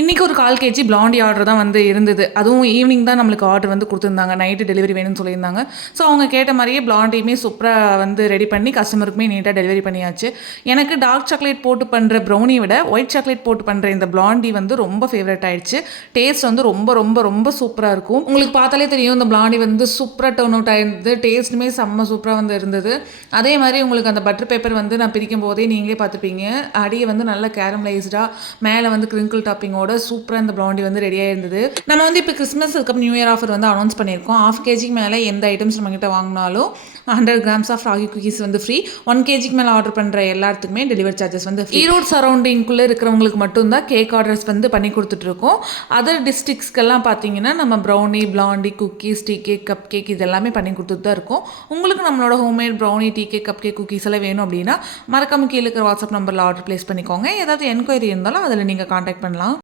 இன்றைக்கி ஒரு 1/4 KG blondie order தான் வந்து இருந்தது. அதுவும் ஈவினிங் தான் நம்மளுக்கு ஆர்டர் வந்து கொடுத்துருந்தாங்க. நைட்டு டெலிவரி வேணும்னு சொல்லியிருந்தாங்க. ஸோ அவங்க கேட்ட மாதிரியே பிளாண்டியுமே சூப்பராக வந்து ரெடி பண்ணி கஸ்டமருக்குமே நீட்டாக டெலிவரி பண்ணியாச்சு. எனக்கு டார்க் சாக்லேட் போட்டு பண்ணுற ப்ரௌனியை விட ஒயிட் சாக்லேட் போட்டு பண்ணுற இந்த பிளாண்டி வந்து ரொம்ப ஃபேவரட் ஆயிடுச்சு. டேஸ்ட் வந்து ரொம்ப ரொம்ப ரொம்ப சூப்பராக இருக்கும். உங்களுக்கு பார்த்தாலே தெரியும் இந்த பிளாண்டி வந்து சூப்பராக டர்ன் அவுட் ஆயிருந்தது. டேஸ்ட்டுமே செம்ம சூப்பராக வந்து இருந்தது. அதே மாதிரி உங்களுக்கு அந்த பட்டர் பேப்பர் வந்து நான் பிரிக்கும் போதே நீங்களே பார்த்துப்பீங்க. அடியை வந்து நல்லா கேரமலைஸ்டாக மேலே வந்து கிரிங்கிள் டாப்பிங் சூப்பராக இந்த பிளாண்டி வந்து ரெடியாக இருந்தது. நம்ம வந்து இப்போ கிறிஸ்மஸ் அதுக்கப்புறம் நியூ இயர் ஆஃபர் வந்து அனௌன்ஸ் பண்ணியிருக்கோம். 1/2 கேஜிக்கு மேலே எந்த ஐட்டம்ஸ் நம்மகிட்ட வாங்கினாலும் 100 கிராம்ஸ் ஆஃப் ராகி குக்கீஸ் வந்து ஃப்ரீ. 1 கேஜிக்கு மேலே ஆர்டர் பண்ணுற எல்லாத்துக்குமே டெலிவரி சார்ஜஸ் வந்து ஃப்ரீ. ஈரோடு சரௌண்டிங்குள்ளே இருக்கிறவங்களுக்கு மட்டும்தான் கேக் ஆர்டர்ஸ் வந்து பண்ணி கொடுத்துட்ருக்கோம். அதர் டிஸ்ட்ரிக்ஸ்க்கெல்லாம் பார்த்தீங்கன்னா நம்ம brownie, blondie, cookies, tea cake, cup cake இதெல்லாமே பண்ணி கொடுத்துட்டு தான் இருக்கோம். உங்களுக்கு நம்மளோட homemade brownie, tea cake, cup cake, cookies எல்லாம் வேணும் அப்படின்னா மறக்காம கீழே இருக்கிற வாட்ஸ்அப் நம்பரில் ஆர்டர் ப்ளேஸ் பண்ணிக்கோங்க. ஏதாவது என்கொயரி இருந்தாலும் அதில் நீங்கள் காண்டாக்ட் பண்ணலாம்.